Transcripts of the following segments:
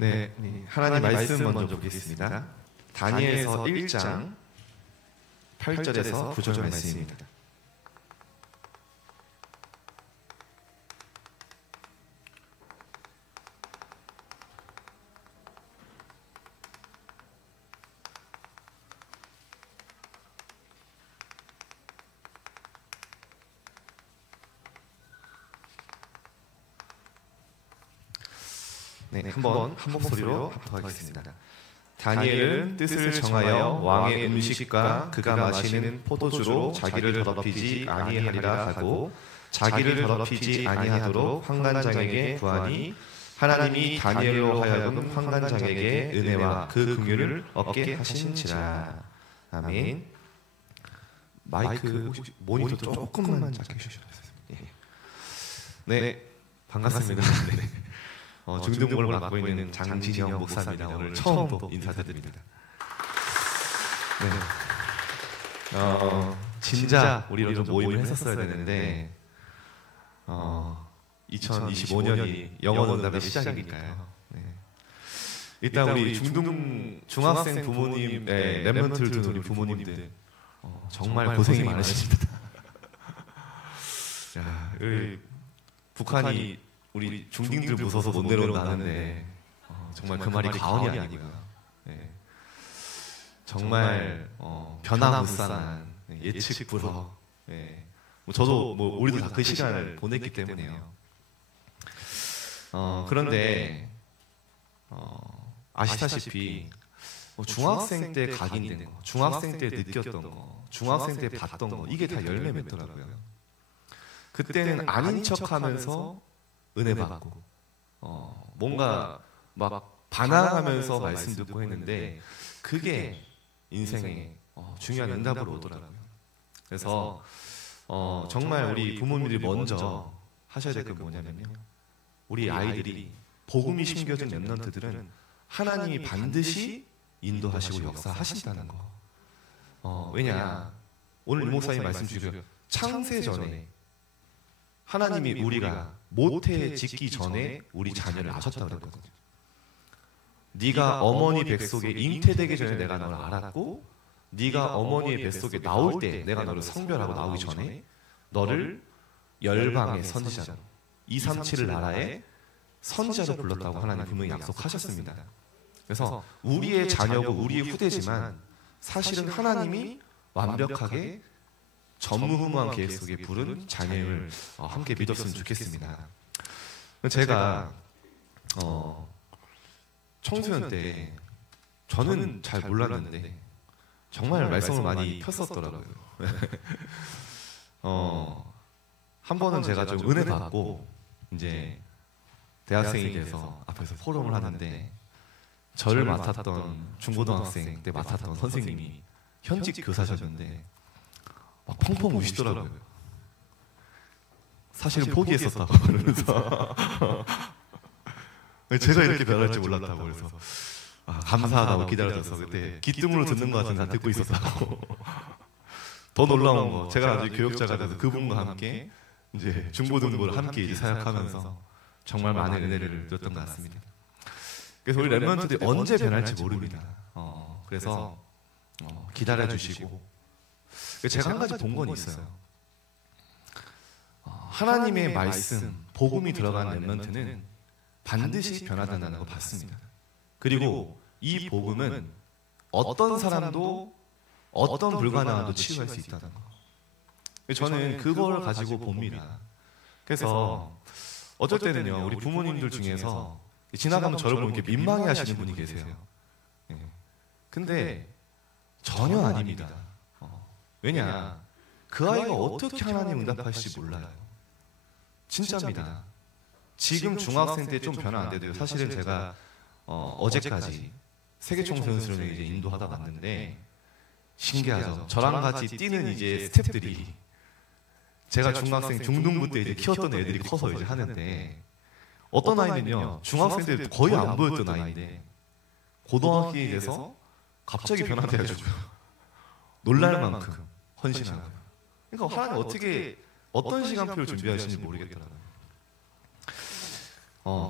네, 하나님 말씀 먼저 보겠습니다. 다니엘서 1장 8절에서 9절 말씀입니다. 네, 한 목소리로 합독하겠습니다. 다니엘은 뜻을 정하여 왕의 음식과 그가 마시는 포도주로 자기를 더럽히지 아니하리라 하고 자기를 더럽히지 아니하도록 환관장에게 구하니 하나님이 다니엘로 하여금 환관장에게 은혜와 그 긍휼을 얻게 하신지라. 아멘. 마이크 혹시 모니터 조금만 작게 해주셔야 됩니다. 네, 반갑습니다. 중등부를 맡고 있는 장진영 목사입니다. 오늘 처음 또 인사드립니다. 네. 진짜 우리로 좀 모임을 했었어야 되는데 2025년이 영어논답의 시작이니까요. 네. 일단 우리 중학생 부모님, 랩런트를 둔 우리 부모님들 정말 고생이 많으십니다. 야, 북한이 우리 중딩들 무서워서 못 내려온다는데 정말 그 말이 과언이 아니고요. 네. 정말 변화무쌍한 예측 불허. 네. 저도 우리도 다 그 시간을 보냈기 때문에요. 그런데 아시다시피 중학생 때 각인된 거, 중학생 때 느꼈던 거, 중학생 때 봤던 거 이게 다 열매 맺더라고요. 그때는 아닌 척하면서 은혜 받고 뭔가 막 반항하면서 말씀 듣고 했는데 그게 인생의 중요한 응답으로 오더라고요. 그래서 정말 우리 부모님들이 먼저 하셔야 될 건 뭐냐면요, 우리 아이들이 복음이 심겨진 랩런트들은 하나님이 반드시 인도하시고 역사하신다는 거. 왜냐, 오늘 이 목사님 말씀 주시고 창세 전에 하나님이 우리가 모태 짓기 전에 우리 자녀를 아셨다고 그랬거든요. 네가 어머니 뱃속에 잉태되기 전에 내가 너를 알았고 네가 어머니의 뱃속에 나올 때 내가 너를 성별하고 나오기 전에 너를 열방의 선지자로 237을 나라의 선지자로 불렀다고 하나님 분명히 약속하셨습니다. 그래서 우리의 자녀고 우리의 후대지만 사실은 하나님이 완벽하게 전무후무한 계획 속에 부른 자녀를 함께 믿었으면 좋겠습니다. 제가 청소년 때 저는 잘 몰랐는데 정말 말씀을 많이 폈었더라고요. 한 번은 제가 좀 은혜 받고 이제 대학생이 돼서 앞에서 포럼을 하는데 저를 맡았던 중고등학생 때 맡았던 선생님이 현직 교사셨는데 막 펑펑 우시더라고요. 사실은 포기했었다고 그러면서 제가 이렇게 변할 줄 몰랐다고 그래서 감사하다고 기다려줘서 그때 기뜸으로 듣는 것 같은데 다 듣고 있었다고. 더 놀라운 거, 제가 아직 교역자가 돼서 그분과 함께 이제 중고등부를 함께 이제 사역하면서 정말 많은 은혜를 드렸던 것 같습니다. 그래서 우리 랩런트들이 언제 변할지 모릅니다. 그래서 기다려주시고, 제가 한 가지 본 건 있어요. 하나님의 말씀, 복음이 들어간 랩런트는 반드시 변화된다는 걸 봤습니다. 그리고 이 복음은 어떤 사람도 어떤 불가능함도 치유할 수 있다는 거. 저는 그걸 가지고 봅니다. 그래서 어쩔 때는요, 우리 부모님들 중에서 지나가면 저를 보면 이렇게 민망해 하시는 분이 계세요. 근데 전혀 아닙니다. 왜냐, 그 아이가 어떻게 하나님 응답하실지 몰라요. 진짜입니다. 지금 중학생 때 좀 변화 안 돼도요. 사실은 제가 어제까지 세계 총선수를 이제 인도하다 왔는데 신기하죠. 저랑 같이 뛰는 이제 스태프들이 제가 중학생 중등부 때 이제 키웠던 애들이 커서 이제 하는데, 어떤 아이는요 중학생 때 거의 안 보였던 아이인데 고등학생이 돼서 갑자기 변화돼가지고요. 놀랄 만큼 헌신하고. 그러니까 하나님 어떻게 어떤 시간표를 준비하시는지 모르겠더라고요.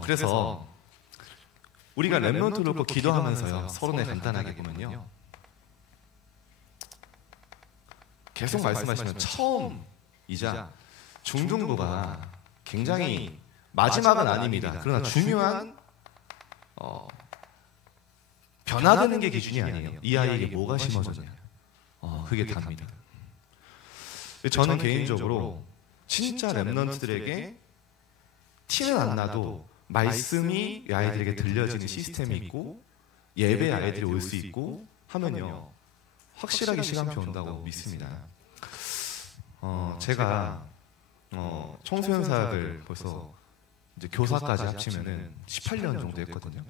그래서 우리가 렘넌트를 놓고 기도하면서요 서론에 간단하게 보면요 계속 말씀하시면 처음이자 중등부가 굉장히 마지막은 아닙니다. 그러나 중요한 변화되는 게 기준이 아니에요. 이 아이에게 뭐가 심어졌냐 그게 답니다. 저는 개인적으로 진짜 렘넌트들에게 티는 안 나도 말씀이 이 아이들에게 들려지는 시스템이 있고 예배 아이들이 올 수 있고 하면요 확실하게 시간표 온다고 믿습니다. 제가 청소년 사역을 벌써 이제 교사까지 합치면은 18년 정도 했거든요.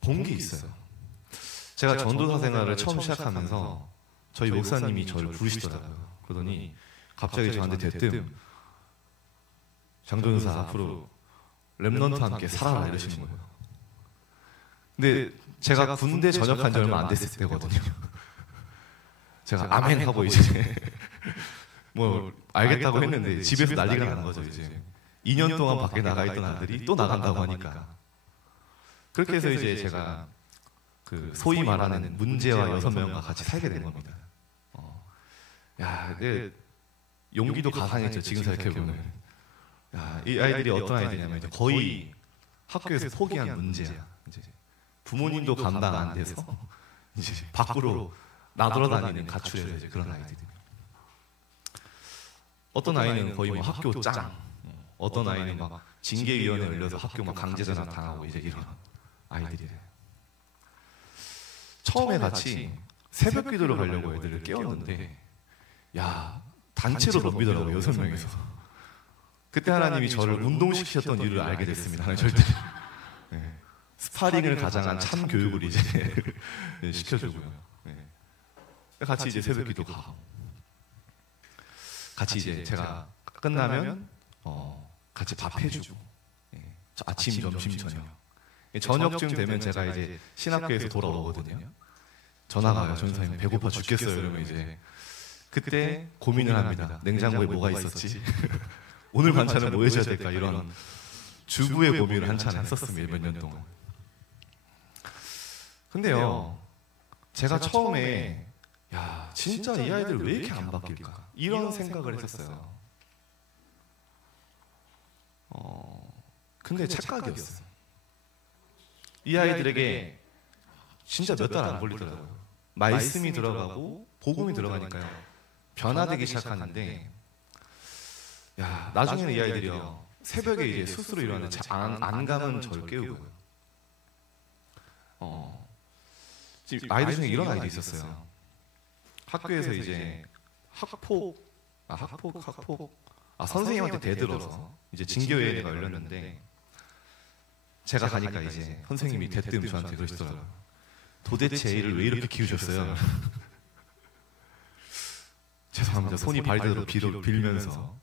본 게 있어요. 제가 전도사 생활을 처음 시작하면서 저희 목사님이 저를 부르시더라고요. 그러더니 갑자기 저한테 대뜸 장도연사 앞으로 렘넌트와 함께 살아라 이러시는 거예요. 근데 제가 군대 전역한 지 얼마 안 됐을 때거든요. 제가 아멘 하고 이제 뭐 알겠다고 했는데 집에서 난리가 난 거죠. 이제 2년 동안 밖에 나가 있던 아들이 또 나간다고 하니까 그렇게 해서 이제 제가 그 소위 말하는 문제와 6명과 같이 살게 된 겁니다. 야, 내 용기도 가상했죠. 지금 생각해보면. 야, 이 아이들이 어떤 아이들이냐면 이제 거의 학교에서 포기한 문제야. 이제 부모님도 감당 안 돼서 이제 밖으로 나돌아다니는 가출해서 이제 그런 아이들이. 어떤 아이는 거의 뭐 학교 짱, 어떤 아이는 막 징계위원회에 올려서 학교 막 강제 전학 당하고 이제 이런 아이들이래요. 처음에 같이 새벽 기도를 가려고 애들을 깨웠는데 야 단체로 덤비더라고요. 6명이서. 그때 하나님이 저를 운동시키셨던 이유를 알게 됐습니다. 하나님 절대 네. 스파링을 가장한 참 교육을 이제 시켜주고요. 네. 같이 이제 새벽 기도 가고 같이 이제 제가 끝나면 같이 밥 해주고 네. 아침, 점심, 저녁 저녁쯤 되면 제가 이제 신학교에서 돌아오거든요. 전화가 와요. 전사님 배고파 죽겠어요. 이러면 이제 그때 고민을 합니다. 냉장고에 뭐가 있었지? 오늘 반찬은 뭐 해줘야 될까? 이런 주부의 고민을 한참 했었습니다. 몇 년 동안. 근데요, 제가 처음에 야 진짜 이 아이들 왜 이렇게 안 바뀔까? 이런 생각을 했었어요. 근데 착각이었어요. 이 아이들에게 진짜 몇 달 안 걸리더라고요. 말씀이 들어가고 복음이 들어가니까요. 변화되기 시작하는데 야 나중에는 이 아이들이요 새벽에 이제 스스로 일어나는 안감은 저를 깨우고요. 지금 아이들 중에 이런 아이들이 있었어요. 학교에서 이제 학폭 선생님한테 대들어서 이제 징계회의가 열렸는데 제가 가니까 이제 선생님이 대뜸 저한테 그러시더라고요. 도대체 애를 왜 이렇게 키우셨어요? 죄송합니다. 손이 발대로 빌면서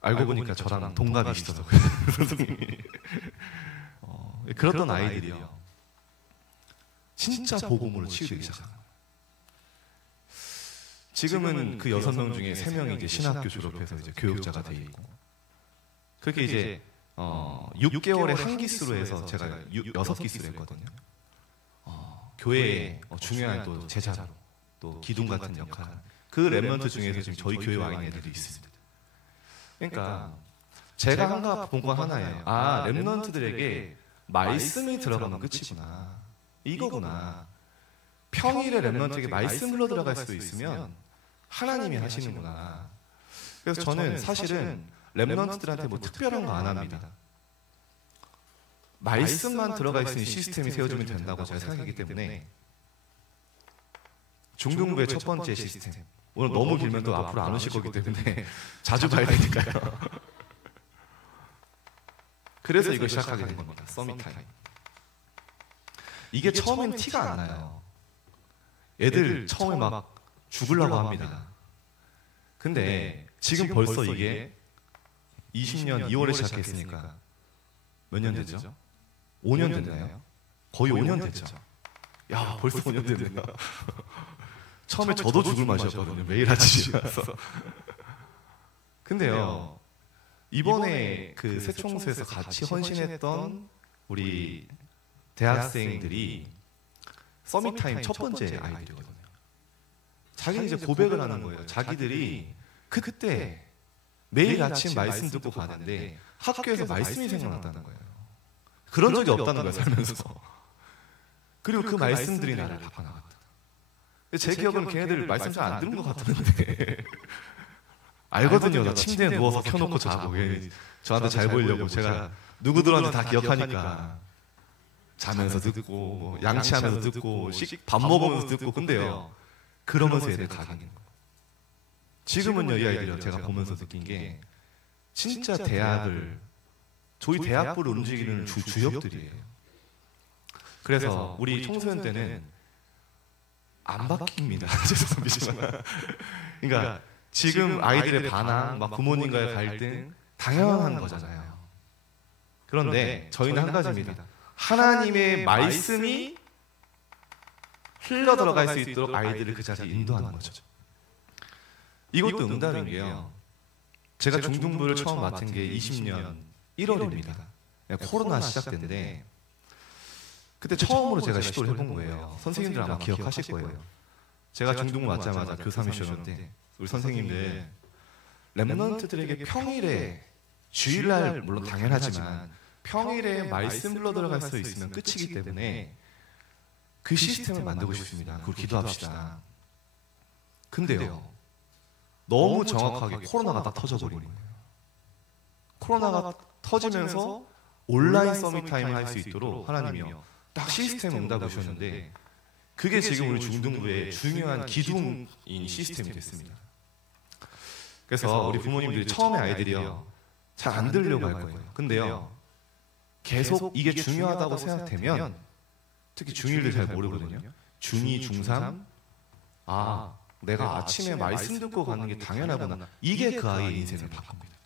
알고 보니까 저랑 동갑이시더라고요. 선생님이. 그랬던 아이들이요. 진짜 복음으로 치유되기 시작합니다. 지금은 그 6명 중에 3명이 이제 신학교 졸업해서 이제 교육자가 돼 있고 그렇게 이제 6개월에 한 기수로 해서 제가 6기수로 했거든요. 교회에 중요한 또 제자로 또 기둥 같은 역할 그 렘넌트 중에서 지금 저희 교회 와 있는 애들이 있습니다. 그러니까 제가 한가 본 건 하나예요. 아 렘넌트들에게 말씀이 들어가면 끝이구나. 이거구나. 평일에 렘넌트에게 말씀 흘러 들어갈 수도 있으면 하나님이 하시는구나. 그래서 저는 사실은 렘넌트들한테 뭐 특별한 거 안 합니다. 말씀만 들어가 있으니 시스템이 세워지면 된다고 제가 생각하기 때문에 중등부의 첫 번째 시스템 오늘 너무 길면 또 앞으로 안 오실 거기 때문에 자주 봐야 되니까요. 그래서 이걸 시작하게 된 겁니다. 서밋타임. 이게 처음엔 티가 안 나요. 애들 처음에 막 죽으려고 합니다. 근데 지금 벌써 이게 20년 2월에 시작했으니까 몇 년 됐죠? 5년 됐나요? 거의 5년 됐죠. 야 벌써 5년 됐나? 처음에 저도 죽을 맛이었거든요. 매일 아침에 와서. 근데요 이번에 그 새총수에서 같이 헌신했던 우리 대학생들이 서밋타임 첫 번째 아이들이거든요. 자기는 이제 고백을 하는 거예요. 자기들이 그때 매일 아침 말씀 듣고 가는데 학교에서 말씀이 생각났다는 거예요. 그런 적이 없다는 거예요, 살면서. 그리고 그 말씀들이 나를 바꿔나갔다. 제 기억은 걔네들 말씀 잘 안 듣는 것 같았는데 알거든요. 나 침대에 누워서 켜놓고 자고 저한테 잘 보이려고 제가 누구들한테 다 기억하니까 자면서 듣고 뭐 양치하면서 듣고 밥 먹으면서 듣고. 근데요, 그러면서 애들 각인인 거예요. 지금은요, 이 아이들이요, 제가 보면서 느낀 게 진짜 대학을, 저희 대학부를 움직이는 주역들이에요. 그래서 우리 청소년 때는 안 바뀝니다. 죄송합니다. 그러니까 지금 아이들의 반항, 막 부모님과의 갈등 당연한 거잖아요. 그런데 저희는 한 가지입니다. 하나님의 말씀이 흘러 들어갈 수 있도록 아이들을 그 자리에 인도하는 거죠. 이것도 응답인 게요, 제가 중등부를 처음 맡은 게 20년 1월입니다. 코로나 시작됐는데 그때 처음으로 제가 시도를 해본 거예요. 선생님들 아마 기억하실 거예요. 제가 중등부 맞자마자 교사 미션인데 우리 선생님들 렘넌트들에게 평일에, 주일날 물론 당연하지만 평일에 말씀 흘러 들어갈 수 있으면 끝이기 때문에 그 시스템을 만들고 싶습니다. 그걸 기도합시다. 근데요, 너무 정확하게 코로나가 딱 터져버린 거예요. 코로나가 터지면서 온라인 서밋 타임을 할 수 있도록 하나님이요, 딱 시스템 응답 주셨는데 그게 지금 우리 중등부의 중요한 기둥인 시스템이 됐습니다. 그래서 우리 부모님들이 처음에 아이들이요 잘 안 들으려고 할 거예요. 근데요, 계속 이게 중요하다고 생각되면, 특히 중1들 잘 모르거든요. 중2, 중3, 내가 아침에 말씀 듣고 가는 게 당연하구나. 이게 그 아이의 인생을 바꿉니다.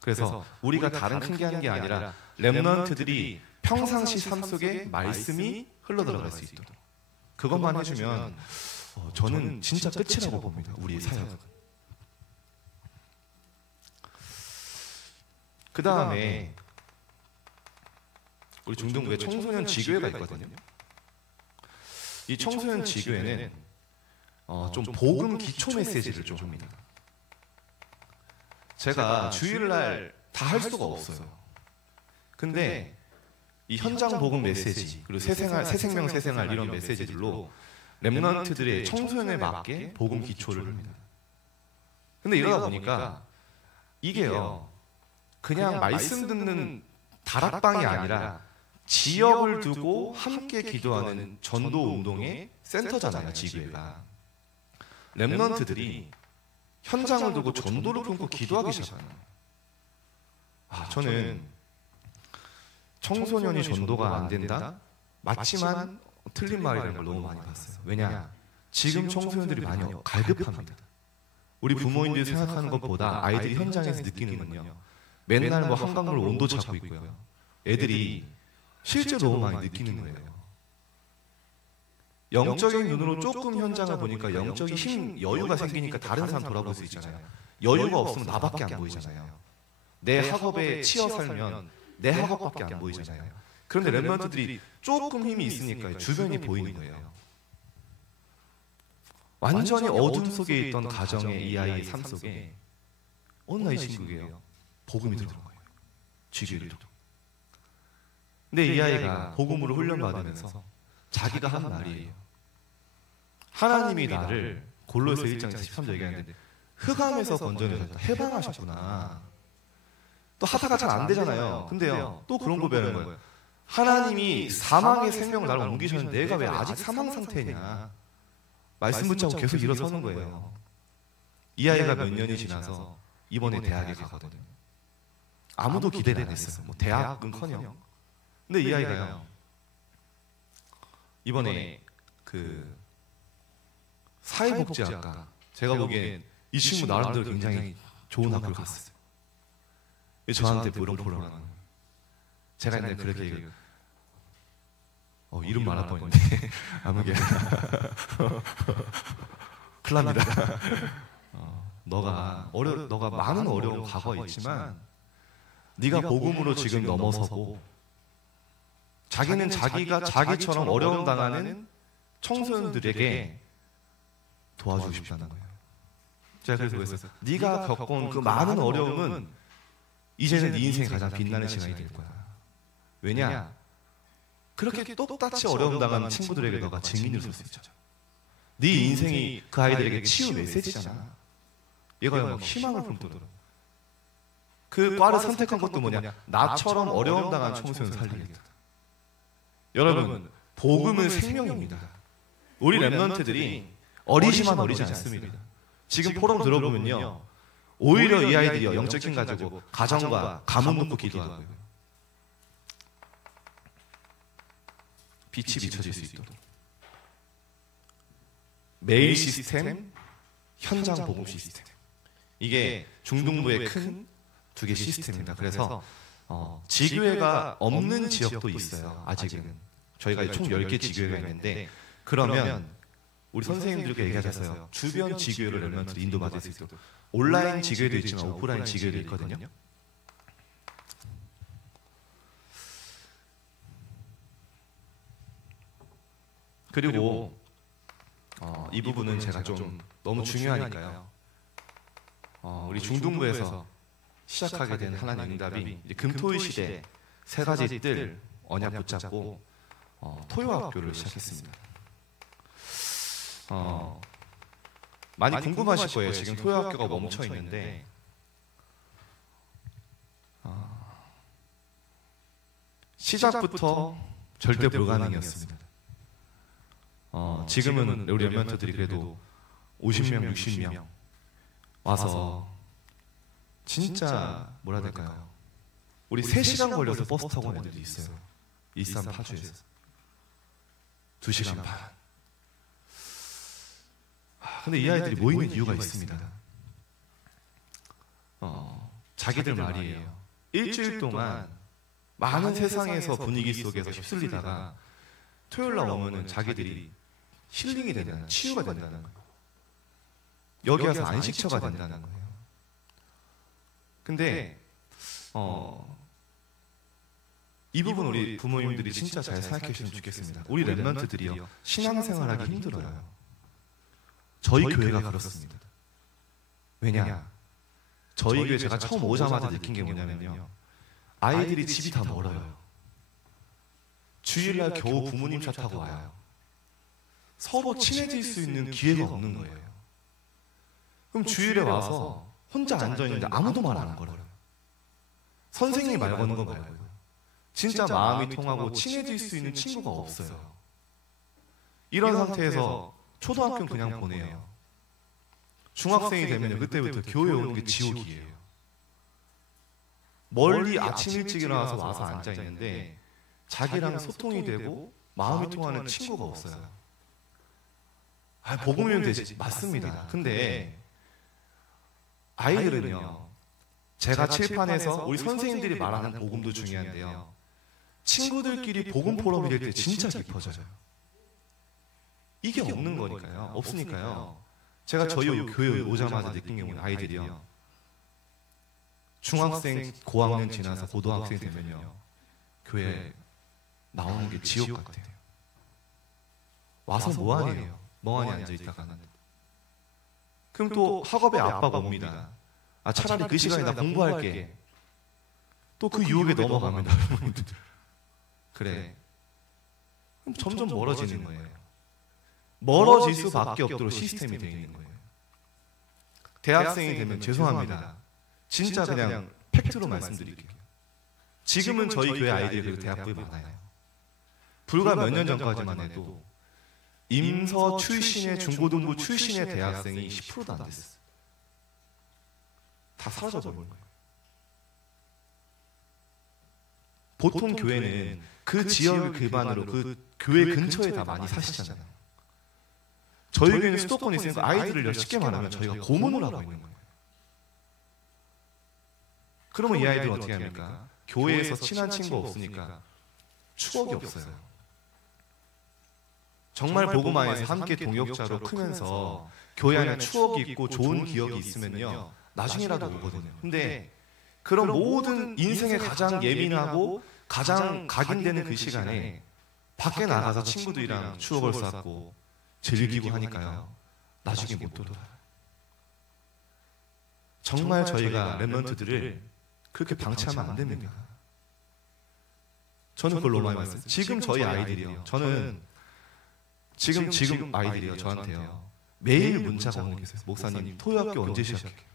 그래서 우리가 다른 큰 게 하는 게 아니라 렘넌트들이 평상시 삶 속에 말씀이 흘러들어갈 수 있도록 그것만 해주면 저는 진짜 끝이라고 봅니다. 우리 사역은. 그 다음에 우리 중등부에 청소년 지교회가 있거든요. 이 청소년 지교회는 좀 복음 기초 메시지를 좀 합니다. 제가 주일날 다 할 수가 없어요. 근데 이 현장 복음 메시지, 그리고 새 생명 새 생활 이런 메시지들로 렘넌트들의 청소년에 맞게 복음 기초를 합니다. 근데 이러다 보니까 이게요, 그냥 말씀 듣는 다락방이 아니라 지역을 두고 함께 기도하는 전도 운동의 센터잖아요, 지교회가. 렘넌트들이 현장을 두고 전도를 품고 기도하기 시작해요. 저는 청소년이 전도가 안 된다? 맞지만 틀린 말이라는 걸 너무 많이 봤어요. 왜냐? 지금 청소년들이 많이 갈급합니다. 우리 부모님들이 생각하는 것보다 아이들이 현장에서 느끼는 건요, 맨날 뭐 한강물 온도 차고 있고요, 애들이 실제로 너무 많이 느끼는 거예요. 영적인 눈으로 조금 현장을 보니까 영적인 힘, 여유가 생기니까 다른 사람 돌아볼 수 있잖아요. 여유가 없으면 나밖에 안 보이잖아요. 내 학업에 치여 살면 내 학업밖에 안 보이잖아요. 그런데 렘넌트들이 조금 힘이 있으니까 주변이 보이는 거예요. 완전히 어둠 속에 있던 가정의 이 아이의 삶 속에 어느 날 이 친구에게요, 복음이 들어온 거예요. 지교를 듣고. 근데 이 아이가 복음으로 훈련받으면서 자기가 한 말이에요. 하나님이 나를, 골로새 1장 13절 얘기하는데, 흑암에서 건져내셨다, 해방하셨구나. 또 하다가 잘 안 되잖아요. 근데요, 또 그런 고백을 하는 거예요. 하나님이 사망의 생명을 나를 옮기셨는데 내가 왜 아직 사망 상태냐. 말씀 붙잡고 계속 일어서는 거예요. 이 아이가 몇 년이 지나서 이번에 대학에 가거든요. 아무도 기대를 안 했어요. 뭐 대학은커녕. 근데 이 아이가요, 이번에 그 사회복지학과, 제가 보기엔 이 친구 나름대로 굉장히 좋은 학교를 갔어요. 저한테 물어보라는 거예요. 제가 옛날에 그렇게 얘기해요. 이름 말할 뻔했는데 아무게 큰일 납니다. 너가 많은 어려운 과거가 있지만 네가 복음으로 지금 넘어서고 자기는 자기가 자기처럼 어려움 당하는 청소년들에게 도와주고 싶다는 거예요. 제가 그래서 네가 겪은 그 많은 어려움은 이제는 네 인생의 가장 빛나는 시간이 될 거야. 왜냐? 그렇게 똑같이 어려움 당하는 친구들에게 너가 증인을 설 수 있죠. 네 인생이 그 아이들에게 치유 메시지잖아. 얘가 막 희망을 품더라고. 그 과를 선택한 것도 뭐냐? 나처럼 어려움 당한 청소년 살리겠다. 여러분, 복음은 생명입니다. 우리 랩런트들이 어리지만 어리지 않습니다. 지금 포럼 들어보면요, 오히려 이 아이들이 영적 힘 가지고 가정과 가문 놓고 기도하고요. 빛이 비춰질 수 있도록. 메일 시스템, 현장 복음 시스템. 이게 중동부의 큰 두 개 시스템입니다. 그래서 지교회가 없는 지역도 있어요. 아직은. 저희가 총 10개 지교회가 있는데, 그러면 우리 선생님들께 얘기하셨어요. 주변 지교회를 랩런트를 인도받을 수 있도록. 온라인 지교회도 있지만 오프라인 지교회도 있거든요. 그리고 이 부분은 제가 좀 너무 중요하니까요. 우리 중동부에서 시작하게 된 하나님 응답이 이제 금토일 시대 세 가지 뜰 언약 붙잡고 토요학교를 시작했습니다. 많이 궁금하실 거예요. 지금 토요학교가 멈춰 있는데 시작부터 절대 불가능이었습니다. 지금은 우리 랩런트들이 그래도 50명, 60명 와서 진짜 뭐라 해야 될까요? 우리 3시간 걸려서 버스 타고 온 애들도 있어요. 일산 파주에서 2시간 반. 근데 이 아이들이 모이는 이유가 있습니다. 자기들 말이에요. 일주일 동안 많은 세상에서 분위기 속에서 휩쓸리다가 토요일 날 오면은 자기들이 힐링이 된다는, 치유가 된다는 거예요. 여기 와서 안식처가 된다는 거예요. 근데 이 부분 우리 부모님들이 진짜 잘 생각해 주시면 좋겠습니다. 우리 랩런트들이요, 신앙생활하기 힘들어요. 저희 교회가 그렇습니다. 왜냐? 저희 교회 제가 처음 오자마자 느낀 게 뭐냐면요, 아이들이 집이 다 멀어요. 주일날 겨우 부모님 차 타고 와요. 서로 친해질 수 있는 기회가 없는 거예요. 그럼 주일에 와서 혼자 앉아있는데 아무도 말 안 걸어요. 선생님이 말 거는 거 말고요. 진짜 마음이 통하고 친해질 수 있는 친구가 없어요. 이런 상태에서 초등학교는 그냥 보내요. 중학생이 되면 그때부터 교회 오는 게 지옥이에요. 멀리 아침 일찍 일어나서 와서 앉아있는데 자기랑 소통이 되고 마음이 통하는 친구가 없어요. 복음이면 되지. 맞습니다. 근데 아이들은요, 제가 칠판에서 우리 선생님들이 말하는 복음도 중요한데요, 친구들끼리 복음 포럼이 될 때 진짜 깊어져요. 이게 없는 거니까요. 없으니까요. 제가 저희 교회 오자마자 느낀 게 뭐냐, 아이들이요, 중학생, 고학년 지나서 고등학생 되면요, 교회 나오는 게 지옥 같아요. 와서 뭐하니요? 멍하니 앉아있다가는. 그럼 또 학업에 압박 옵니다. 차라리 그 시간에 나 공부할게. 또 그 유혹에 넘어가면 그래. 그럼 점점 멀어지는 거예요. 멀어질 수밖에 없도록 시스템이 되어 있는 거예요. 대학생이 되면 죄송합니다. 진짜 그냥 팩트로 말씀드릴게요. 지금은 저희 교회 아이들이 그리고 대학부에 많아요. 불과 몇 년 전까지만 해도 임서 출신의 중고등부 출신의 대학생이 10%도 안 됐어요. 다 사라져버린 거예요. 보통 교회는 그 지역을 기반으로 그 교회 근처에 다 많이 사시잖아요. 저희 교회는 수도권에 있으니까 아이들을 쉽게 말하면 저희가 고문을 하고 있는 거예요. 그러면 이 아이들은 어떻게 합니까? 교회에서 친한 친구가 없으니까 추억이 없어요. 정말 복음 안에서 함께 동역자로 크면서 교회 안에 추억이 있고 좋은 기억이 있으면요, 나중에라도 오거든요. 근데 그런 모든 인생에 가장 예민하고 가장 각인되는 그 시간에 밖에 나가서 친구들이랑 추억을 쌓고 즐기고 하니까요. 나중에 못 돌아와요. 정말 저희가 랩런트들을 그렇게 방치하면 안 됩니다. 저는 그걸 너무 많이 봤어요. 지금 저희 아이들이요. 저는 지금 아이들이요. 저한테요. 매일 문자가 오는 게 있어요. 목사님, 토요학교 언제 시작해요?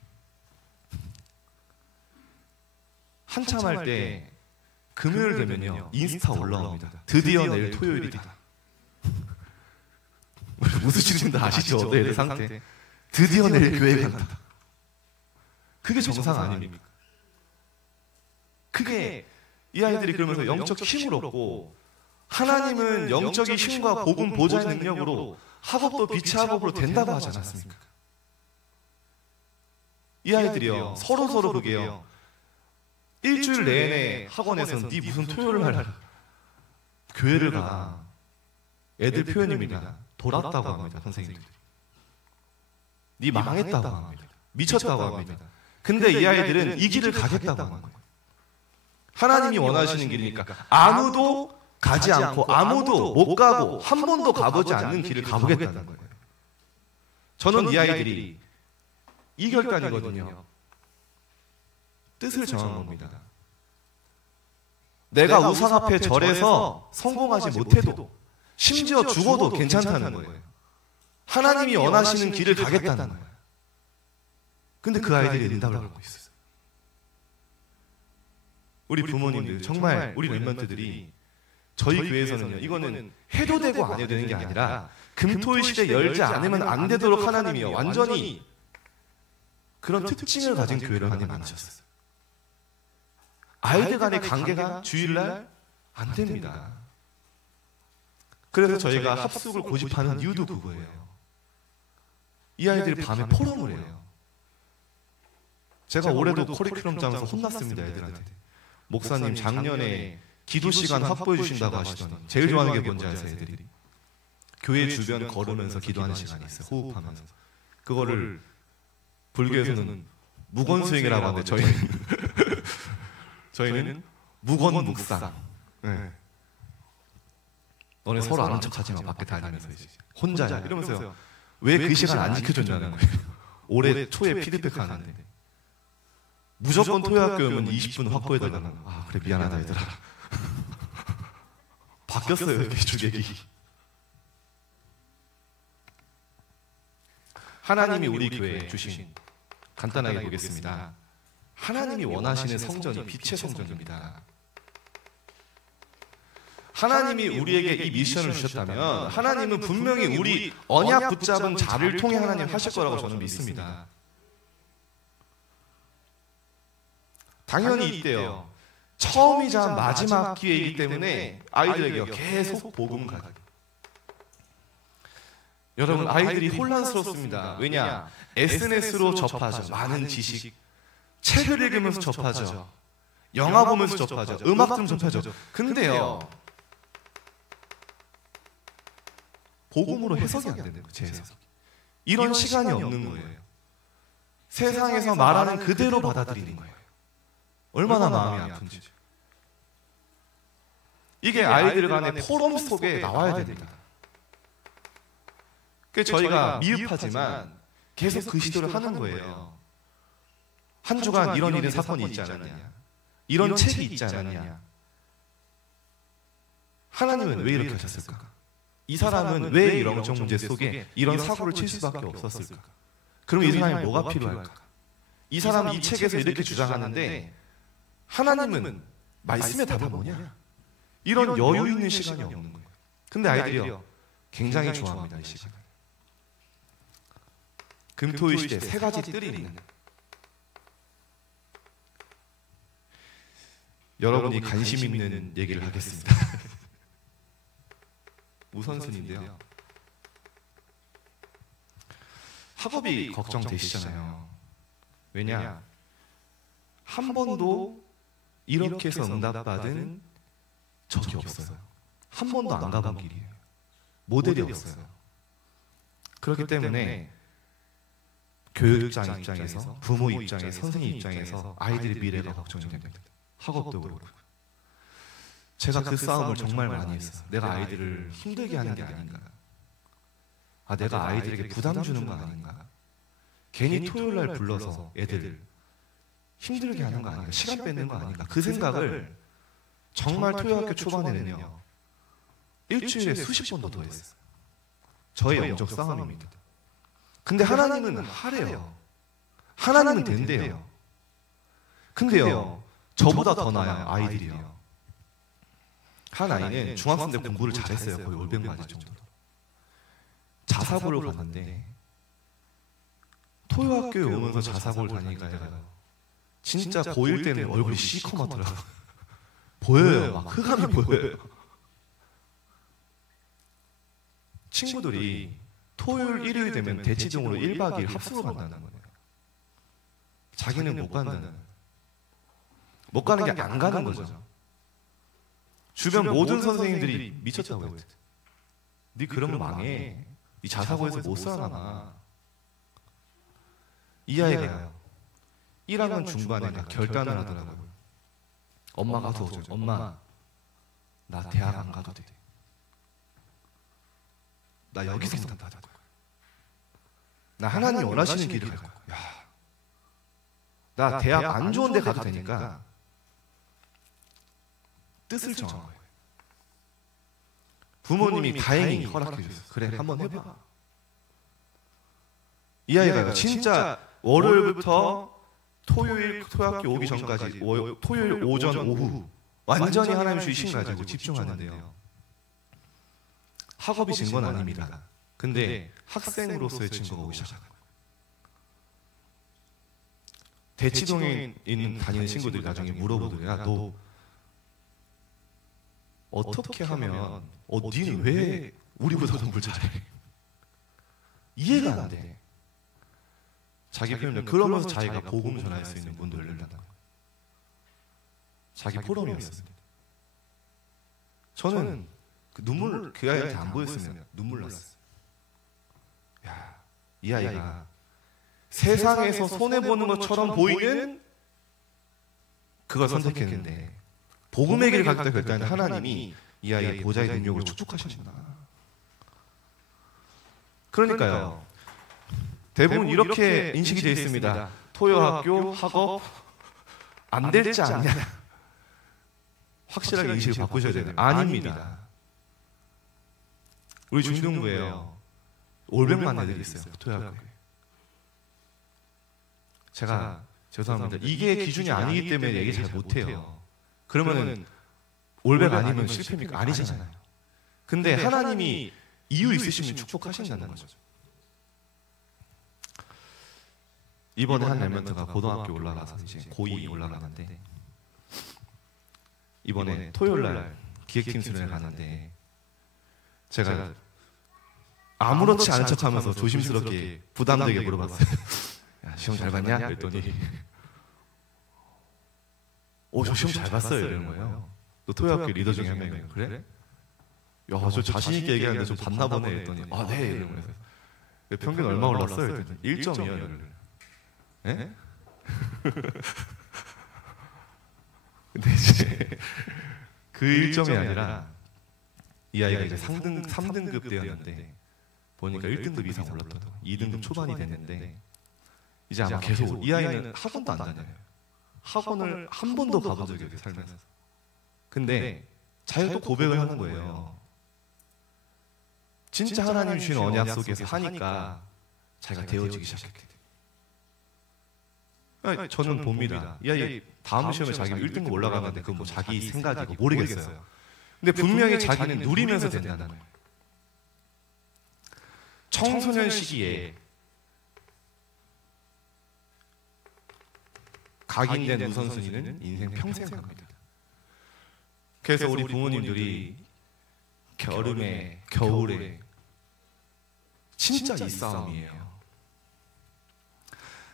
한참 할 때 금요일 되면요. 인스타 올라옵니다. 드디어 내일 토요일이다. 웃으시는 분 아시죠? 내 상태. 드디어 내일 교회 간다. 그게 정상 아닙니까? 그게 이 아이들이 그러면서 영적 힘을 얻고 하나님은 영적인 힘과 복음 보좌의 능력으로 학업도 빛의 학업으로 된다고 하지 않았습니까? 이 아이들이요. 서로 그게요. 일주일 내내 학원에서는 네 무슨 토요일 날 교회를 가. 애들 표현입니다. 돌았다고 합니다. 선생님들이. 네 망했다고 합니다. 미쳤다고 합니다. 근데 이 아이들은 이 길을 가겠다고 하는 거예요. 하나님이 원하시는 길이니까 아무도 가지 않고 아무도 못 가고 한 번도 가보지 않는 길을 가보겠다는 거예요. 저는 이 아이들이 이 결단이거든요. 뜻을 정한 겁니다. 내가 우상 앞에 절해서 성공하지 못해도 심지어 죽어도 괜찮다는 거예요. 하나님이 원하시는 길을 가겠다는 거예요. 근데 그 아이들이 응답을 하고 있어요. 우리 부모님들 정말 우리 랩런트들이 저희 교회에서는요. 이거는 해도 되고 안 해도 되는 게 아니라 금토일 시대 열지 않으면 안 되도록 하나님이요. 완전히 그런 특징을 가진 교회를 하나님 만드셨어요. 아이들 간의 관계가 주일날 안 됩니다. 그래서 저희가 합숙을 고집하는 이유도 그거예요. 이 아이들이 밤에 포럼을 해요. 제가 올해도 커리큘럼 짜면서 혼났습니다. 애들한테. 목사님 작년에 기도 시간 확보해 주신다고 하시더니 제일 좋아하는 게 뭔지 아세요? 애들이 교회 주변 걸으면서 기도하는 시간이 있어요. 호흡하면서. 그거를 불교에서는 무건수행이라고 하는데 저희는 무건묵상. 네. 너네 서로 아는 척하지 마. 밖에 다니면서 혼자야. 이러면서요. 왜 그 시간 안 지켜줬냐는 거예요. 올해 초에 피드백 하는데 무조건 토요학교 오면 20분 확보해달라는 거예요. 아 그래 미안하다 얘들아. 바뀌었어요 이렇게 주객이. 하나님이 우리 교회에 주신 간단하게 보겠습니다. 하나님이 원하시는 성전이 빛의 성전입니다. 하나님이 우리에게 이 미션을 주셨다면 하나님은 분명히 우리 언약 붙잡은 자를 통해 하나님 하실 거라고 저는 믿습니다. 당연히 이때요. 처음이자 마지막 기회이기 때문에 아이들에게 계속 복음 가기. 여러분 아이들이 혼란스럽습니다. 왜냐? SNS로 접하죠. 많은 지식. 책을 읽으면서 접하죠. 영화 보면서 접하죠. 음악 들으면서 접하죠. 근데요. 복음으로 해석이 안 되는 거예요. 제 해석이. 이런 시간이 없는 거예요. 세상에서 말하는 그대로 받아들이는 거예요. 얼마나 마음이 아픈지. 이게 아이들 간의 포럼 속에 나와야 됩니다. 그래서 저희가 미흡하지만 계속 그 시도를 하는 거예요. 한 주간 이런 사건이 있지 않았냐. 이런 책이 있지 않았냐. 하나님은 왜 이렇게 하셨을까? 이 사람은 왜 이 영적 문제 속에 이런 사고를 칠 수밖에 없었을까? 그럼 이 사람이 뭐가 필요할까? 이 사람은 이 책에서 이렇게 주장하는데 하나님은 말씀의 답은 뭐냐? 이런 여유 있는 시간이 없는 거예요. 근데 아이들이요 굉장히 좋아합니다. 이 시간. 금토일 시대 세 가지 뜰이 있는 여러분이 관심 있는 얘기를 하겠습니다. 우선순위인데요. 학업이 걱정되시잖아요. 왜냐? 한 번도 이렇게 해서 응답받은 적이 없어요. 한 번도 안 가본 길이에요. 모델이 없어요. 그렇기 때문에 교육장 입장에서, 부모 입장에서, 선생님 입장에서 아이들의 미래가 걱정이 됩니다. 학업도 그렇고. 제가 그 싸움을 정말 많이 했어요. 내가 아이들을 힘들게 하는 게 아닌가. 내가 아이들에게 부담 주는 거 아닌가. 괜히 토요일 날 불러서 애들 힘들게 하는 거 아닌가. 시간 뺏는 거 아닌가. 그 생각을 정말 토요학교 초반에는요. 일주일에 수십 번도 더 했어요. 저의 영적 싸움입니다. 근데 하나님은 하래요. 하나님은 된대요. 근데요, 저보다 더 나아요, 아이들이요. 한 아이는 중학생 때 공부를 잘했어요. 거의 올백맞을 정도로. 자사고를 갔는데 토요학교에 오면서 자사고를 다니니까 진짜 고1 때는 얼굴이 시커멓더라고요. 보여요. 막 흑암이 보여요. 친구들이 토요일, 일요일 되면 대치동으로 1박 2일 합숙을 간다는 거예요. 자기는 못 간다는. 못 가는 게 안 가는 거죠. 주변 모든 선생님들이 미쳤다고 했대. 네 그러면 망해. 네 자사고에서 못 살아남아. 이 아이가요. 1학년 중반에 결단을 하더라고요. 엄마가 도와줘요. 엄마, 나 대학 안 가도 돼. 나 여기서 산다. 나 하나님이 원하시는 길을 갈 거야. 나 대학 안 좋은 데 가도 되니까 뜻을 정한 거예요. 부모님이 다행히 허락해 주셨어요. 그래, 한번 해봐. 이 아이가 진짜 월요일부터 토요일 토요학교 오기 전까지 토요일 오전 오후 완전히 하나님 주신 가지고 집중하는데요. 학업이 진 건 아닙니다. 근데 학생으로서의 증거가 오기 시작합니다. 대치동에 있는 다니는 친구들이 나중에 물어보더래요. 야, 너 어떻게 하면 니는 왜 우리보다 공부를 잘해? 이해가 안 돼. 자기 표현을 그러면서 자기가 복음 전할 수 있는 문도 열린다는 거예요. 자기 포럼이었습니다. 저는 그 눈물 그 아이한테 안 보였으면 눈물 났어요. 야, 이 아이가 세상에서 손해 보는 것처럼 보이는 그걸 선택했는데 복음의 길을 가겠다 결단한 하나님이 이 아이의 보좌의 능력을 축복하시는구나. 그러니까요. 대부분 이렇게 인식이 되어 있습니다. 토요학교 학업 안 될지 않냐. 확실하게 인식을 바꾸셔야 돼요. 아닙니다. 우리 중등부에요. 올백만 애들이 있어요. 토요학교에. 제가 죄송합니다. 이게 기준이 아니기 때문에 얘기 잘 못해요. 그러면은 올백 아니면 실패입니까? 아니잖아요. 근데 하나님이 이유 있으시면 축복하신다는 거죠. 이번에 한 랩런트가 고등학교 올라가서 이제 고2 올라가는데 이번에 토요일날 기획팀 수련회 가는데 제가 아무렇지 않은 척하면서 조심스럽게 부담되게 물어봤어요. 야, 시험 잘 봤냐? 그랬더니 저 시험 잘 봤어요 이러는 거예요. 너 토요학교 리더 중에 한 명이에요. 그래? 야, 저 자신 있게 얘기하는데 좀 봤나 보네 했더니 네 이러는 거예요. 평균 얼마 올랐어요? 했더니 1점이요. 예? 근데 이제 그 1점이 아니라 이 아이가 이제 3등급 때였는데 보니까 1등급 이상 올랐더라고요. 2등급 초반이 됐는데 이제 아마 계속 이 아이는 학원도 안 다녀요. 학원을 한 번도 가본 적이 없어요, 살면서. 근데 자기가 또 고백을 하는 거예요. 진짜 하나님 주신 언약 속에서 하니까 자기가 되어지기 시작했대. 저는 봅니다. 이 아이 다음 시험에 자기가 1등급 올라가는데 그건 뭐 자기 생각이고 모르겠어요. 근데 분명히 자기는 누리면서 된다는 거예요. 청소년 시기에 각인된 우선순위는 인생 평생 갑니다. 그래서 우리 부모님들이 여름에 겨울에 진짜 이 싸움이에요.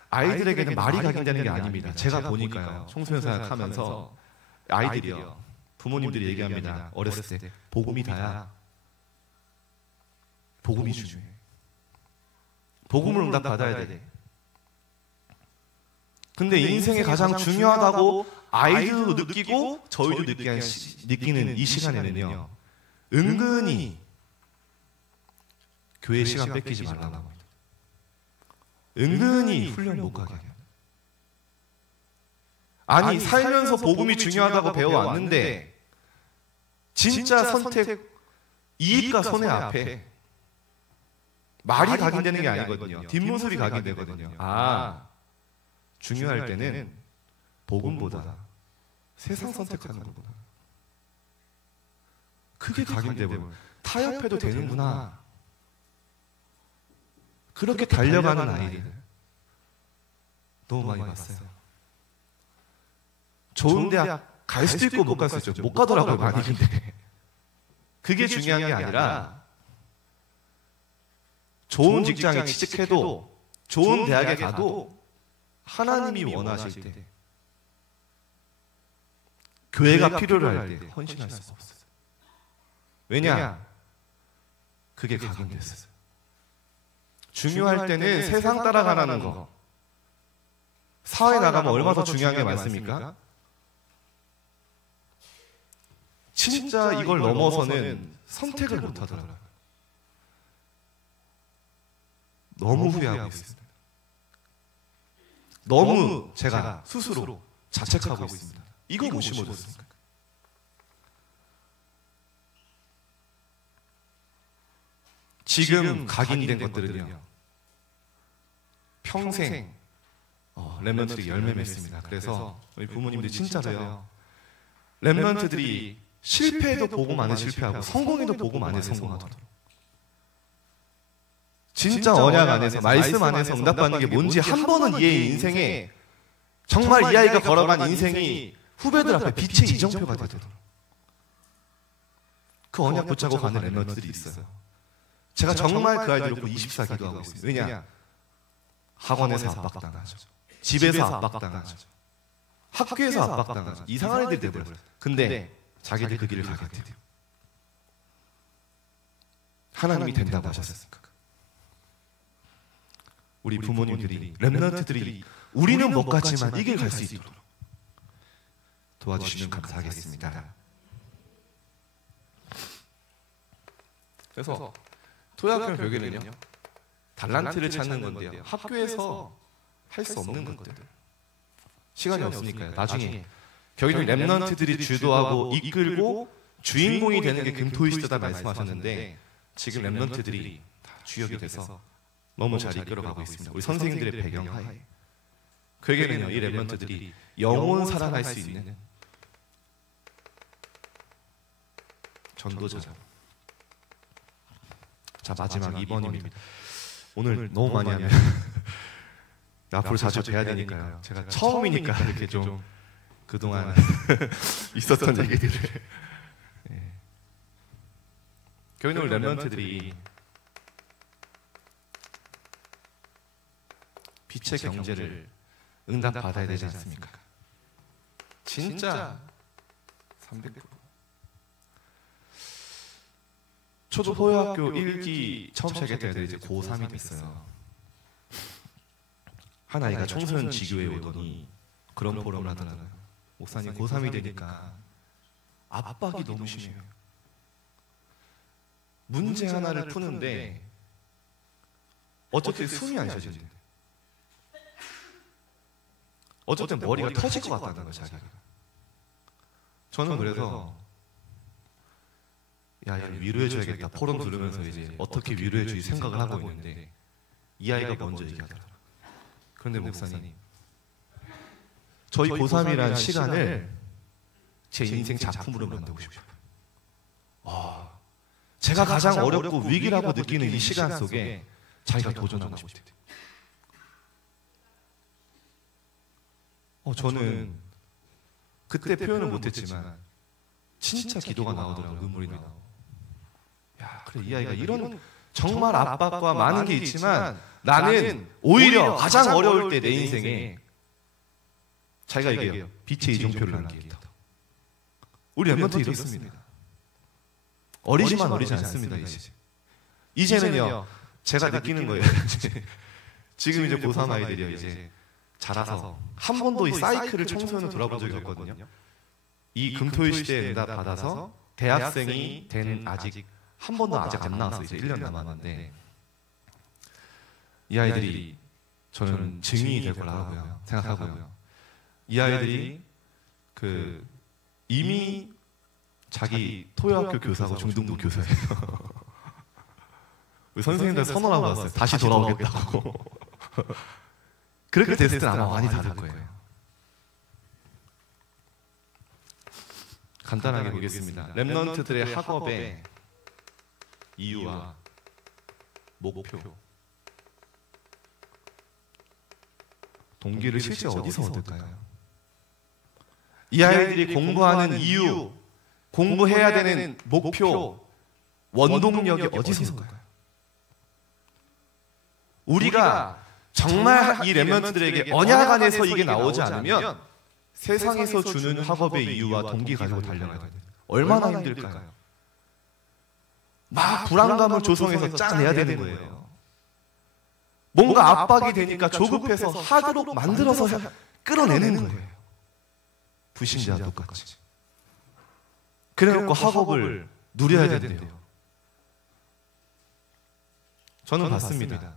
아이들에게는 말이 각인되는 게 아닙니다. 제가 보니까요. 청소년 생활하면서 아이들이요. 부모님들이 얘기합니다. 어렸을 때 복음이 다야. 복음이 중요해. 복음을 응답 받아야 돼. 근데 인생에 가장 중요하다고 아이도 느끼고 저희도 느끼는 이 시간에는요, 은근히 교회 시간 뺏기지 말라고 합니다. 은근히 훈련 못 가게 합니다. 아니, 살면서 복음이 중요하다고 배워왔는데 진짜 선택, 이익과 손해 앞에 말이 각인되는 게 아니거든요. 뒷모습이 각인되거든요. 중요할 때는 복음보다 세상 선택하는 거구나. 그게 각인되면 타협해도 되는구나. 그렇게 달려가는 아이들 너무 많이 봤어요. 좋은 대학 갈 수도 있고 못 갈 수도 있죠. 못 가더라고요, 많이. 근데 그게 중요한 게 아니라 좋은 직장에 취직해도 좋은 대학에 가도 하나님이 원하실 때, 교회가 필요로 할 때 헌신할 수가 없어요. 왜냐? 그게 각인됐어요. 중요할 때는 세상 따라가라는 거, 사회 나가면 얼마나 더 중요한 게 많습니까? 진짜 이걸 넘어서는 선택을 못 하더라고요. 너무 후회하고 있습니다. 너무 제가 스스로 자책하고 있습니다. 이거 못 심어줬습니까? 지금 각인된 것들은요, 평생 랩런트들이 열매 맺습니다. 그래서 우리 부모님들이 진짜로요, 랩런트들이 실패해도 복음 안에 실패하고 성공해도 복음 안에 성공하도록, 진짜 언약 안에서, 말씀 안에서 응답받는 게 뭔지 한 번은 얘의 인생에, 정말 이 아이가 걸어간 인생이 후배들 앞에 빛의 이정표가 되도록 그 언약 붙잡고 가는 랩런트들이 있어요. 제가 정말 그 아이들 놓고 24 기도하고 있습니다. 왜냐? 학원에서 압박당하죠. 집에서 압박당하죠. 학교에서 압박당하죠. 이상한 애들이 돼버렸어요. 근데 자기들 그 길을 가게 돼요. 하나님이 된다고 하셨으니까. 우리 부모님들이, 랩런트들이 우리는 못 갔지만 이 길 갈 수 있도록 도와주시면 감사하겠습니다. 그래서 토요학교 교회는요, 달란트를 찾는 건데요, 학교에서 할 수 없는 것들, 시간이 없으니까요. 나중에 교회는 랩런트들이 주도하고 이끌고 주인공이 되는 게 금토일시다 말씀하셨는데, 지금 랩런트들이 다 주역이 돼서 너무 잘 이끌어가고 있습니다. 우리 선생님들의 배경하에. 그에게는요, 이 랩런트들이 영원 살아갈 수 있는 전도자죠. 자, 마지막 2번입니다. 오늘 너무 많이 하면 앞으로 자주 뵈야 되니까요. 제가 처음이니까 이렇게 좀 그동안 있었던 얘기들을. 교회는 랩런트들이 빛의 경제를 응답받아야 되지 않습니까? 진짜 300%. 초등학교 1기 처음 시작했을 때 이제 고3이 됐어요. 한 아이가 청소년 지교에 오더니 그런 포럼을 하더라고요. 목사님, 고3이 되니까 압박이 너무 심해요. 문제 하나를 푸는데 어쨌든 숨이 안 쉬어지는데, 어쨌든 머리가 터질 것 같다는 거예요, 자기가. 저는 그래서 야, 이거 위로해줘야겠다. 포럼 들으면서 이제 어떻게 위로해줄 생각을 하고 있는데, 이 아이가 먼저 얘기하더라고요. 그런데 목사님, 저희 고3이라는 시간을 제 인생 작품으로 만들고 싶어요. 제가 가장 어렵고 위기라고 느끼는 이 시간 속에 자기가 도전하고 싶대요. 저는 그때 표현을 못했지만 진짜 기도가 나오더라고요. 눈물이 나오고. 야, 그래, 이 아이가 이런 정말 압박과 많은 게 있지만 나는 오히려 가장 어려울 때 내 인생에 자기가 얘기해요. 빛의 이정표를 남기겠다. 우리 랩런트 이렇습니다. 어리지만 어리지 않습니다. 이제는요, 제가 느끼는 거예요. 지금 이제 고3 아이들이요, 이제 자라서 한 번도 이 사이클을 청소년으로 돌아본 적이 없거든요. 이 금토일 시대에 응답 받아서 대학생이 된 아직 한 번도 아직 안 나와서 이제 1년 남았는데 이 아이들이 저는 증인이 될 거라고 생각하고요. 이 아이들이 이미 자기 토요학교 교사하고 중등부 교사예요. 우리 선생님들 선언하고 왔어요. 다시 돌아오겠다고. 그렇게 됐을 때 아마 많이 다를 거예요. 간단하게 보겠습니다. 렘넌트들의 학업의 이유와 목표, 동기를 실제 어디서 얻을까요? 이 아이들이 공부하는 이유, 공부해야 되는 목표, 원동력이 어디서 올까요? 우리가 정말 이 렘넌트들에게 언약 안에서 이게 나오지 않으면 세상에서 주는 학업의 이유와 동기 가지고 달려가야 돼요. 얼마나 힘들까요? 막 불안감을 조성해서 짜내야 되는 거예요. 뭔가 압박이 되니까 조급해서 하도록 만들어서 끌어내는 거예요. 불신자와 똑같이. 그래놓고 학업을 누려야 된대요. 저는 봤습니다.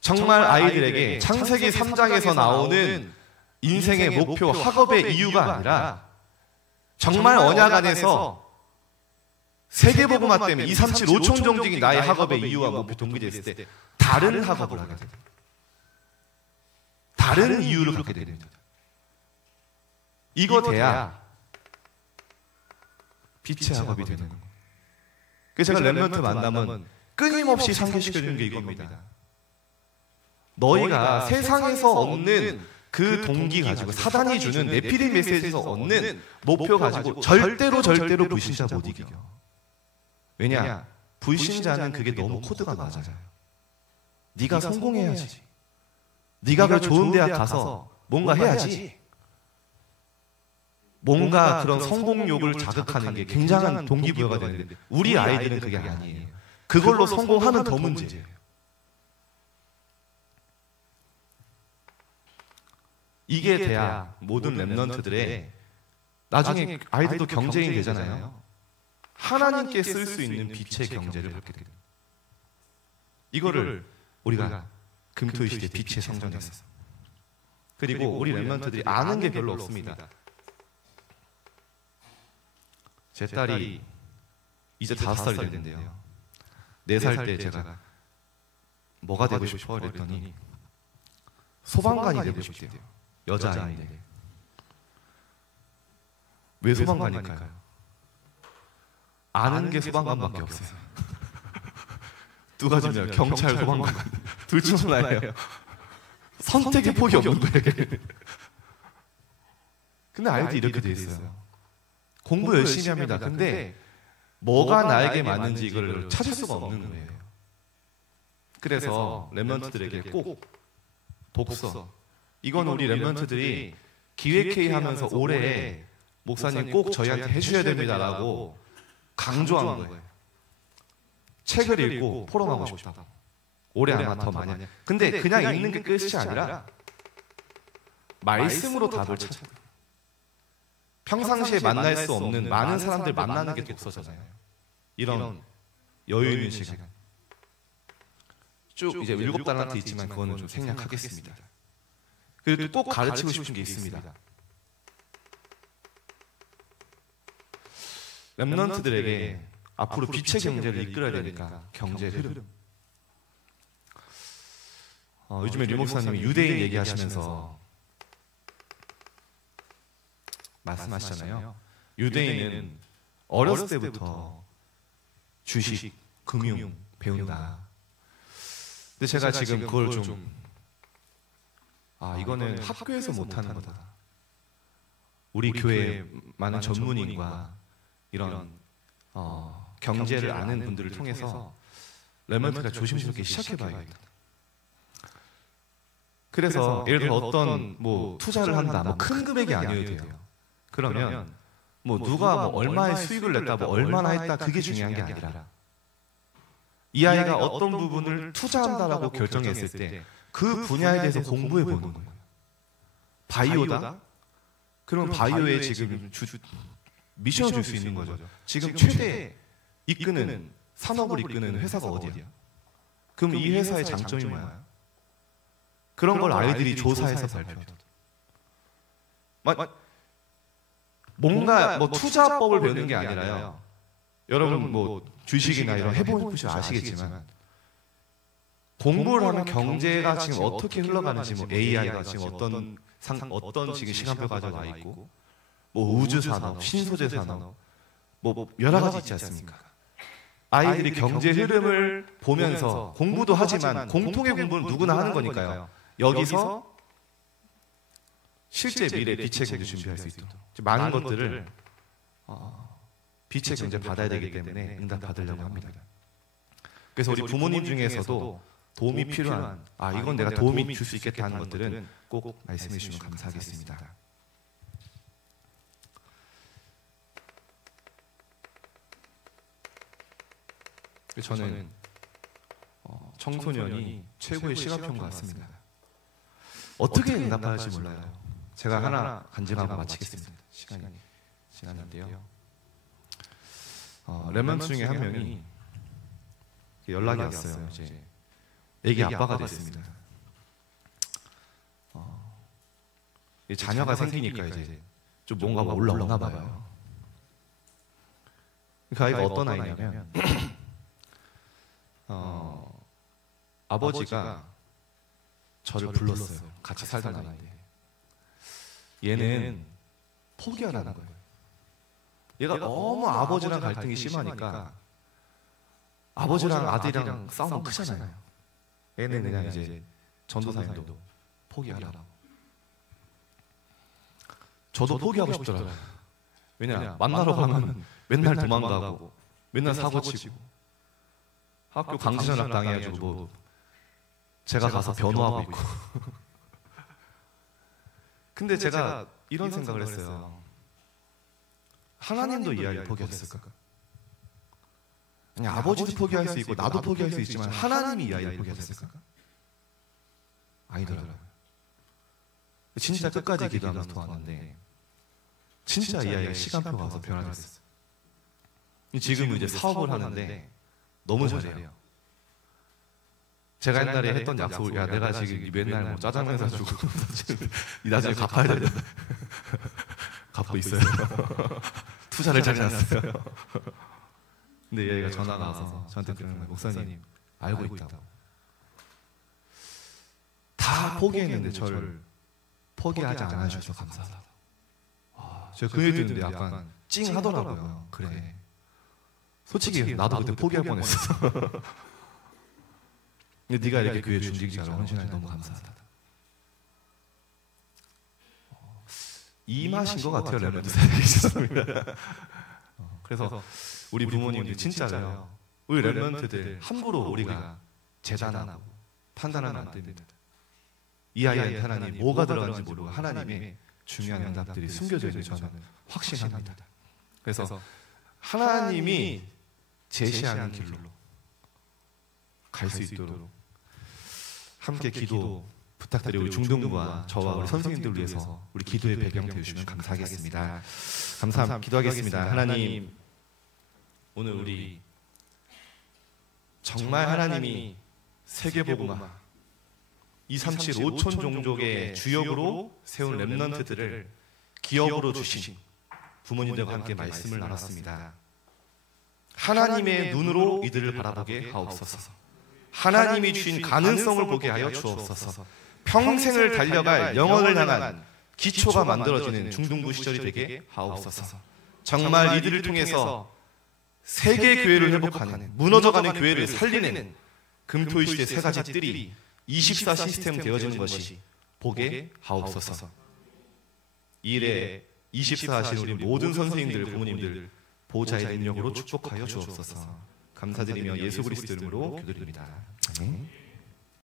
정말 아이들에게 창세기 3장에서 나오는 인생의 목표, 학업의 이유가 아니라 정말 언약 안에서 세계복음화 때문에 237, 5천 정직이 나의 학업의 이유와 목표, 동기가 있을 때 다른 학업을 하게 됩니다. 다른 이유를 갖게 됩니다. 이거 돼야 빛의 학업이 되는 거예요. 그래서 제가 렘넌트 만나면 끊임없이 상기시켜주는 게 이겁니다. 너희가 세상에서 얻는 그 동기 가지고 사단이 주는 네피림 메시지에서 얻는 목표 가지고 절대로 불신자 못 이겨. 왜냐? 불신자는 그게 너무 코드가 맞아요. 네가 성공해야지. 네가 그 좋은 대학 가서 뭔가 해야지. 뭔가 그런 성공욕을 자극하는 게 굉장한 동기부여가 되는데 우리 아이들은 그게 아니에요. 그걸로 성공하면 더 문제예요. 이게 돼야 모든 렘넌트들의 나중에 아이들도 경제인 되잖아요. 하나님께 쓸 수 있는 빛의 경제를 받게 됩니다. 이거를 우리가 금토일 시대 빛의 성전에서 그리고 우리 렘넌트들이 아는 게 별로 없습니다. 제 딸이 이제 5살이 됐는데요. 4살 때 제가 뭐가 되고 싶어? 그랬더니 소방관이 되고 싶대요. 여자아이인데. 왜 소방관일까요? 아는 게 소방관밖에 없어요. 두 가지면 경찰, 소방관 둘 중 하나예요. 선택의 폭이 없는 거예요. 근데 아이들이 이렇게 돼 있어요. 공부 열심히 합니다. 근데 뭐가 나에게 맞는지 이걸 찾을 수가 없는 거예요. 그래서 렘넌트들에게 꼭 독서. 이건 우리 렘넌트들이 기획회의 하면서 올해 목사님 꼭 저희한테 해주셔야 됩니다라고 강조한 거예요. 책을 읽고 포럼하고 싶다고. 올해 아마 더 많이. 근데 그냥 읽는 게 끝이 아니라 말씀으로 답을 찾아요. 평상시에 만날 수 없는 많은 사람들 만나는 게 독서잖아요. 이런 여유 있는 시간. 쭉 이제 7달란트 있지만 그거는 좀 생략하겠습니다. 그리고 꼭 가르치고 싶은 게 있습니다. 렘넌트들에게 앞으로 빛의 경제를 이끌어야 되니까 경제 흐름. 요즘에 류 목사님이 유대인 얘기하시면서 말씀하시잖아요. 유대인은 어렸을 때부터 주식, 금융 배운다. 근데 제가 지금 그걸 이거는 학교에서 못하는 거다. 우리 교회 많은 전문인과 이런 경제를 아는 분들을 통해서 렘넌트가 조심스럽게 시작해봐야겠다. 그래서 예를 들어 어떤 투자를 한다, 큰 금액이 아니어도 돼요. 그러면 누가 얼마의 수익을 냈다, 얼마나 했다, 그게 중요한 게 아니라 이 아이가 어떤 부분을 투자한다라고 결정했을 때 그 분야에 대해서 공부해 보는 거예요. 바이오다? 그러면 바이오에 지금 미션을 줄 수 있는 거죠. 지금 최대 이끄는 산업을 이끄는 회사가 어디야? 그럼 이 회사의 장점이 뭐야? 그런 걸 아이들이 조사해서 발표해요. 뭔가 뭐 투자법을 배우는 게 아니라요. 여러분 뭐 주식이나 이런 해보시면 아시겠지만 공부를 하면 경제가 지금 어떻게 흘러가는지, 뭐 AI가 지금 어떤 지금 시간표가 와 있고, 뭐 우주 산업, 신소재 산업, 뭐 여러 가지 있지 않습니까? 아이들이 경제 흐름을 보면서 공부도 하지만 공통의 공부는 누구나 하는 거니까요. 여기서 실제 미래 빛의 경제 준비할 수 있도록 많은 것들을 빛의 경제 받아야 되기 때문에 응답 받으려고 합니다. 그래서 우리 부모님 중에서도 도움이 필요한, 이건 내가 도움이 줄 수 있겠다 하는 것들은 꼭 말씀해 주시면 감사하겠습니다. 저는 청소년이 최고의 시각평 같습니다. 어떻게 응답할지 몰라요. 제가 하나 간증하고 마치겠습니다. 시간인데요. 랩런트 중에 한 명이 연락이 왔어요. 이제 애기 아빠가 됐습니다. 자녀가 생기니까 이제 좀 뭔가가 올라오나 봐요. 그 아이가 어떤 아이냐면 아버지가 저를 불렀어요. 같이 살던 아이인데 얘는 포기하라는 거예요. 얘가 너무 아버지랑 갈등이 심하니까 아버지랑 아들이랑 싸우면 크잖아요. 얘는 그냥 이제 전도사님도 포기하라고. 저도 포기하고 싶더라고요. 왜냐 만나러 가면 맨날 도망가고 맨날 사고치고 학교 강제전학 당해가지고 뭐 제가 가서 변호하고 있고. 근데 제가 이런 생각을 했어요. 하나님도 이 아이를 포기하셨을까? 아니, 아버지도 포기할 수 있고 나도 포기할 수 있지만 하나님이 이 아이를 포기하셨을까? 아니더라고요. 진짜 끝까지 기도하면서 도왔는데 진짜 이 아이가 시간표가 와서 변화됐어요. 지금 이제 사업을 하는데 너무 잘해요. 제가 옛날에 했던 약속을, 야 내가 지금 맨날 뭐 짜장면 사주고 이 나중에 갚아야 된다. 갚고 있어요. 투자를 잘 해놨어요. 근데 얘가 전화가 와서 저한테 그러는 거예요. 목사님 알고 있다고. 다 포기했는데 저를 포기하지 않으셔서 감사하다. 제가 그 얘기 듣는데 약간 찡하더라고요. 그래. 솔직히 나도 그때 포기할 뻔했어. 근데 네가 이렇게 교회 중직자로 헌신하니 너무 감사하다. 이 맛인 것 같아요. 랩런트 사역이. 그래서 우리 부모님들 진짜로요. 우리 랩런트들 함부로 우리가 재단하고 판단하면 안 됩니다. 이 아이한테 하나님 뭐가 들어가는지 모르고 하나님의 중요한 응답들이 숨겨져 있는 저는 확신합니다. 그래서 하나님이 제시하는 길로 갈 수 있도록 함께 기도 부탁드리고 우리 중등부와 저와 우리 선생님들을 위해서 우리 기도의 배경 되어주시면 감사하겠습니다. 감사합니다. 기도하겠습니다. 하나님, 오늘 우리 정말 하나님이 세계복음화 237 5천 종족의 주역으로 세운 랩런트들을 기업으로 주신 부모님들과 함께 말씀을 나눴습니다. 하나님의 눈으로 이들을 바라보게 하옵소서. 하나님이 주신 가능성을 보게 하여 주옵소서. 평생을 달려갈 영혼을 향한 기초가 만들어지는 중등부 시절이 되게 하옵소서. 정말 이들을 통해서 세계 교회를 회복하는, 무너져가는 교회를 살리는 금토일 시대 세 가지 뜰이 24 시스템 되어지는 것이 보게 하옵소서. 이 일에 24 하신 우리 모든 선생님들, 부모님들 보좌의 능력으로 축복하여 주옵소서. 감사드리며 예수 그리스도 이름으로 기도드립니다. 아멘.